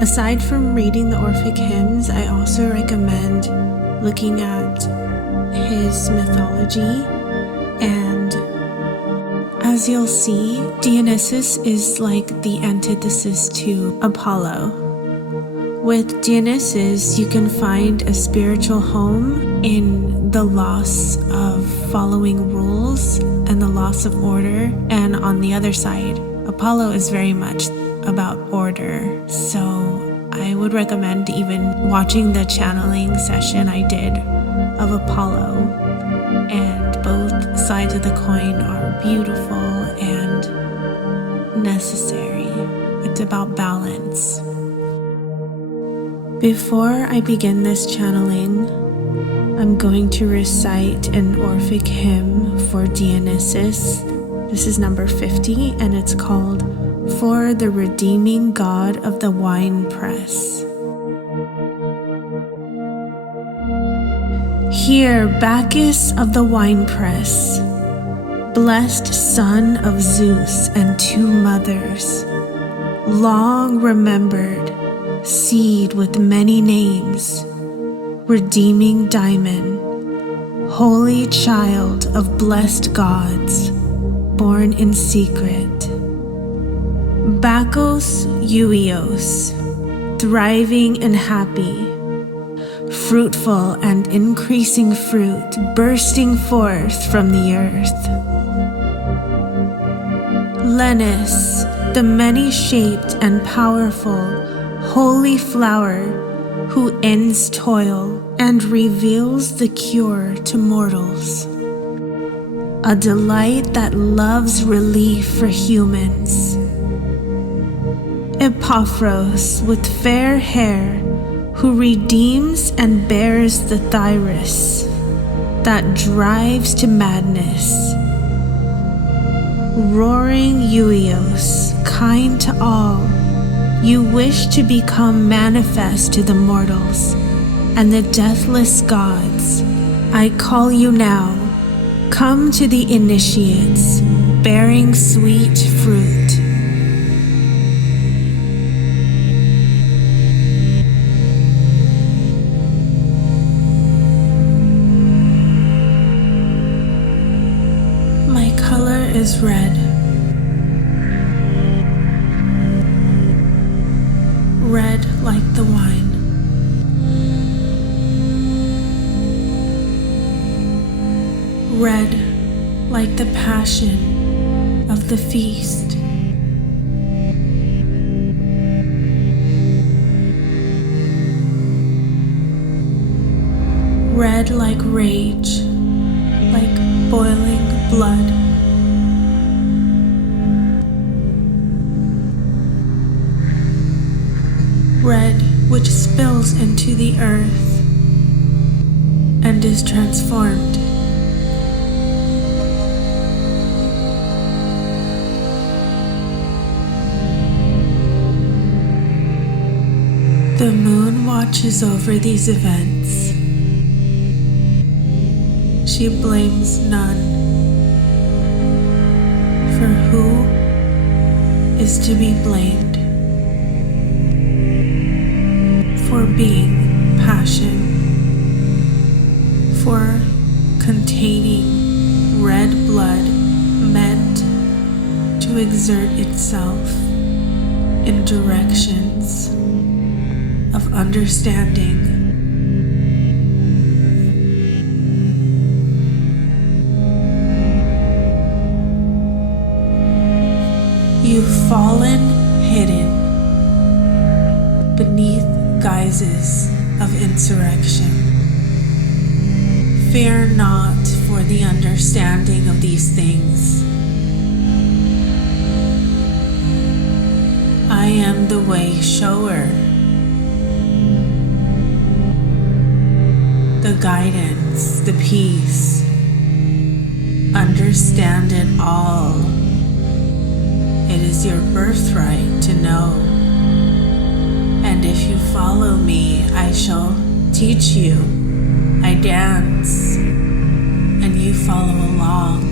Aside from reading the Orphic hymns, I also recommend looking at his mythology. And as you'll see, Dionysus is like the antithesis to Apollo. With Dionysus, you can find a spiritual home in the loss of following rules and the loss of order. And on the other side, Apollo is very much about order. So I would recommend even watching the channeling session I did of Apollo. And both sides of the coin are beautiful and necessary. It's about balance. Before I begin this channeling, I'm going to recite an Orphic hymn for Dionysus. This is number 50, and it's called For the Redeeming God of the Winepress. Hear, Bacchus of the winepress, blessed son of Zeus and two mothers, long remembered, seed with many names, redeeming diamond, holy child of blessed gods, born in secret. Bacchus Euios, thriving and happy, fruitful and increasing fruit bursting forth from the earth. Lenus, the many-shaped and powerful, holy flower who ends toil and reveals the cure to mortals. A delight that loves relief for humans. Epaphros with fair hair who redeems and bears the thyrus that drives to madness. Roaring Euios, kind to all, you wish to become manifest to the mortals and the deathless gods. I call you now, come to the initiates, bearing sweet fruit. My color is red. Red like the wine. Red like the passion of the feast. Red like rage, like boiling blood. Red which spills into the earth and is transformed. The moon watches over these events. She blames none, for who is to be blamed for being passion, for containing red blood meant to exert itself in directions of understanding. You've fallen hidden beneath guises of insurrection. Fear not for the understanding of these things. I am the way shower, the guidance, the peace. Understand it all. It is your birthright to know. And if you follow me, I shall teach you. I dance, and you follow along.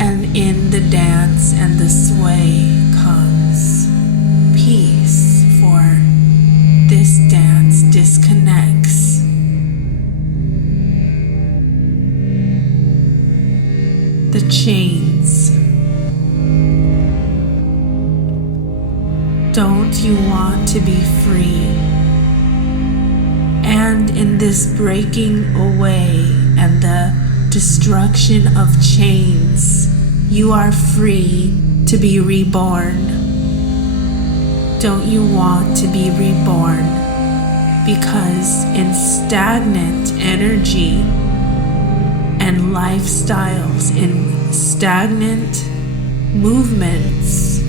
And in the dance and the sway comes peace. Don't you want to be free? And in this breaking away and the destruction of chains, you are free to be reborn. Don't you want to be reborn? Because in stagnant energy and lifestyles, in stagnant movements,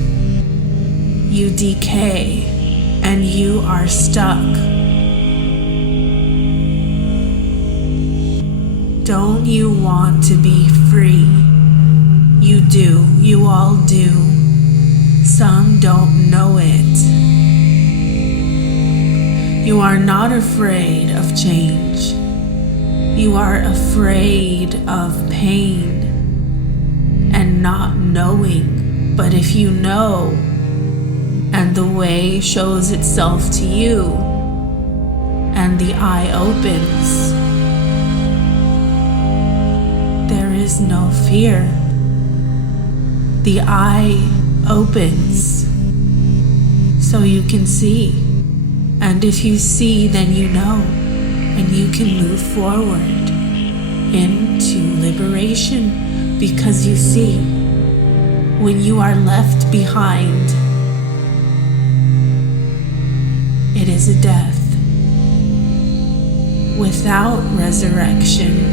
you decay and you are stuck. Don't you want to be free? You do. You all do. Some don't know it. You are not afraid of change. You are afraid of pain and not knowing. But if you know, and the way shows itself to you, and the eye opens, there is no fear. The eye opens so you can see. And if you see, then you know, and you can move forward into liberation, because you see, when you are left behind, it is a death without resurrection.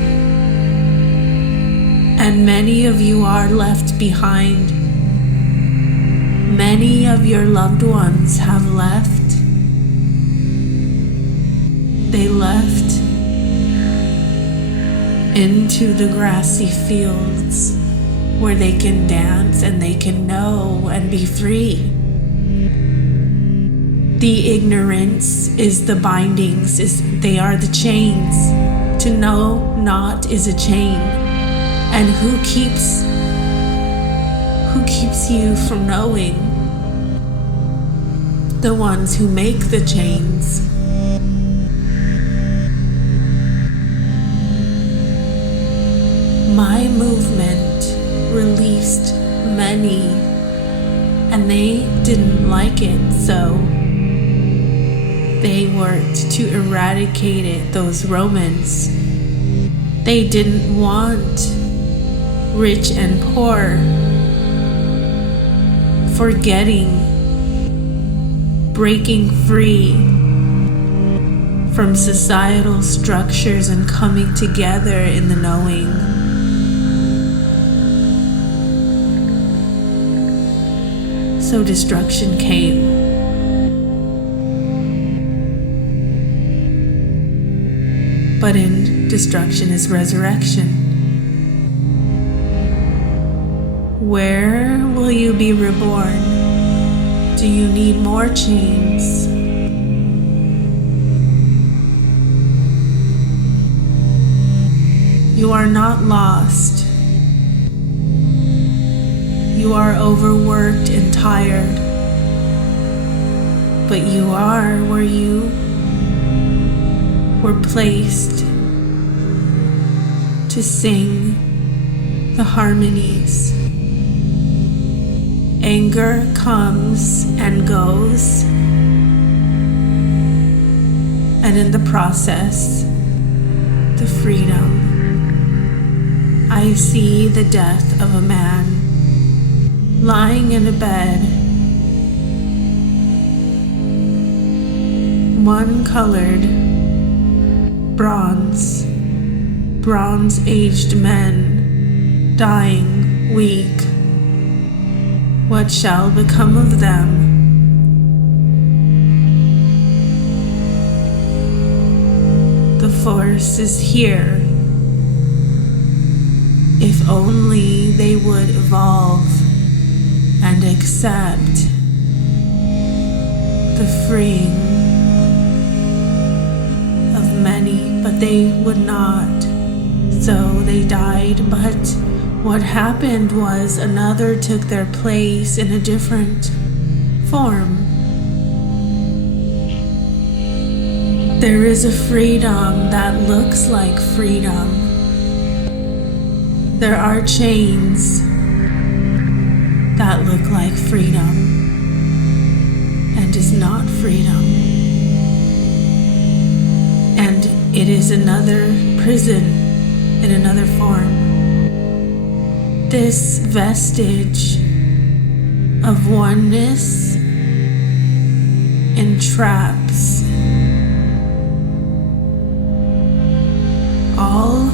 And many of you are left behind. Many of your loved ones have left. They left into the grassy fields where they can dance and they can know and be free. The ignorance is the bindings, they are the chains. To know not is a chain. And who keeps you from knowing? The ones who make the chains. My movement released many, and they didn't like it, so they worked to eradicate it, those Romans. They didn't want rich and poor forgetting, breaking free from societal structures and coming together in the knowing. So destruction came. But in destruction is resurrection. Where will you be reborn? Do you need more chains? You are not lost. You are overworked and tired, but you are where you were placed to sing the harmonies. Anger comes and goes, and in the process, the freedom. I see the death of a man lying in a bed, one colored bronze-aged men, dying, weak. What shall become of them? The force is here. If only they would evolve and accept the freeing of many, but they would not, so they died. But what happened was another took their place in a different form. There is a freedom that looks like freedom. There are chains that look like freedom. and is not freedom. And it is another prison in another form. This vestige of oneness entraps all.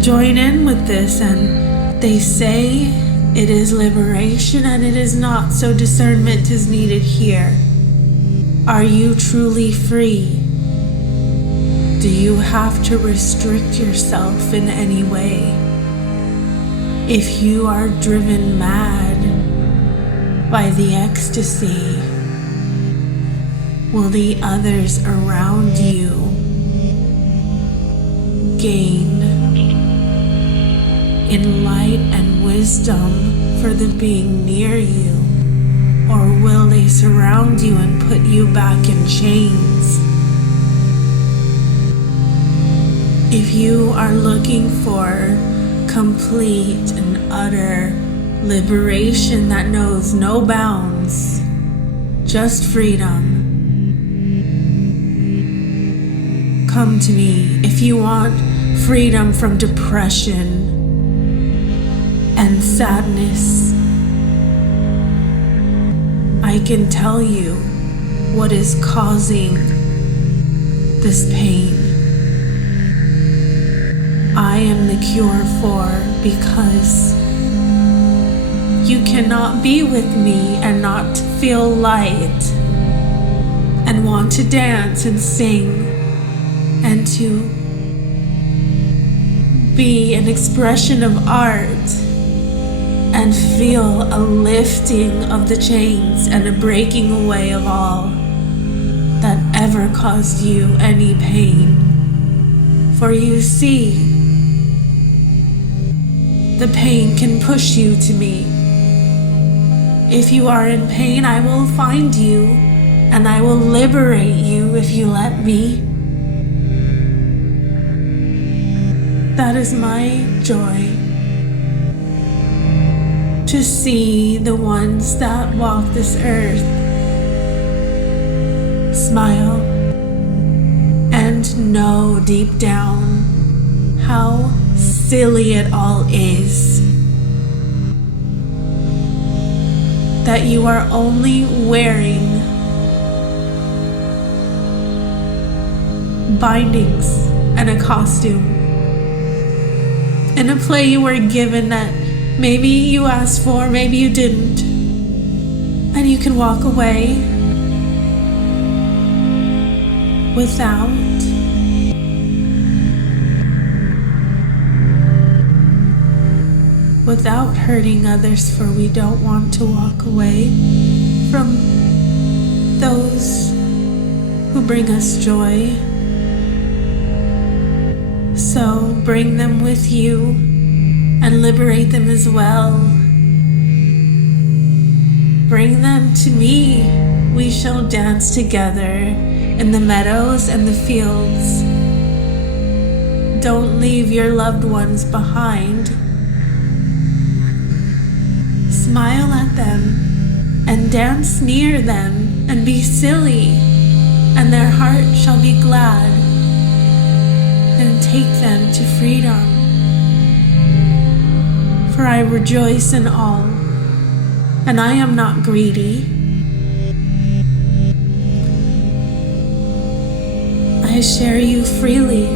Join in with this, and they say it is liberation, and it is not, so discernment is needed here. Are you truly free? Do you have to restrict yourself in any way? If you are driven mad by the ecstasy, will the others around you gain in light and wisdom for the being near you? Or will they surround you and put you back in chains? If you are looking for complete and utter liberation that knows no bounds, just freedom, come to me. If you want freedom from depression and sadness, I can tell you what is causing this pain. I am the cure for, because you cannot be with me and not feel light and want to dance and sing and to be an expression of art and feel a lifting of the chains and a breaking away of all that ever caused you any pain. For you see, the pain can push you to me. If you are in pain, I will find you and I will liberate you if you let me. That is my joy, to see the ones that walk this earth smile and know deep down how silly it all is. That you are only wearing bindings and a costume in a play you were given that maybe you asked for, maybe you didn't, and you can walk away without hurting others, for we don't want to walk away from those who bring us joy. So bring them with you and liberate them as well. Bring them to me. We shall dance together in the meadows and the fields. Don't leave your loved ones behind. Smile at them and dance near them and be silly, and their heart shall be glad, and take them to freedom. For I rejoice in all, and I am not greedy. I share you freely.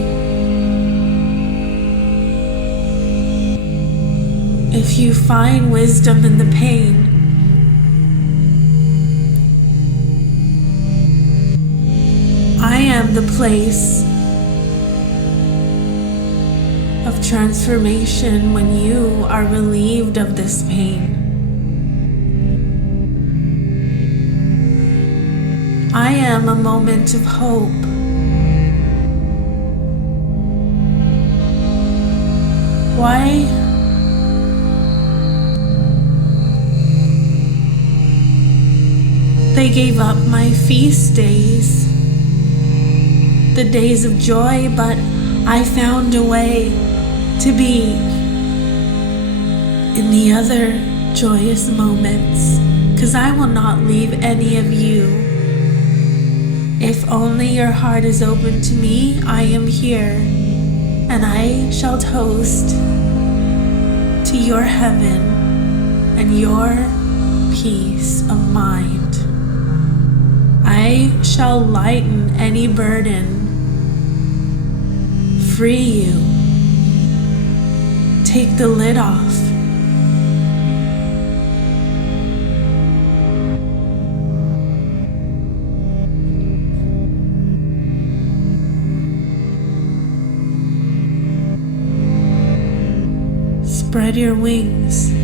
If you find wisdom in the pain, I am the place of transformation when you are relieved of this pain. I am a moment of hope. Why? They gave up my feast days, the days of joy, but I found a way to be in the other joyous moments 'cause I will not leave any of you. If only your heart is open to me, I am here, and I shall toast to your heaven and your peace of mind. I shall lighten any burden, free you, take the lid off. Spread your wings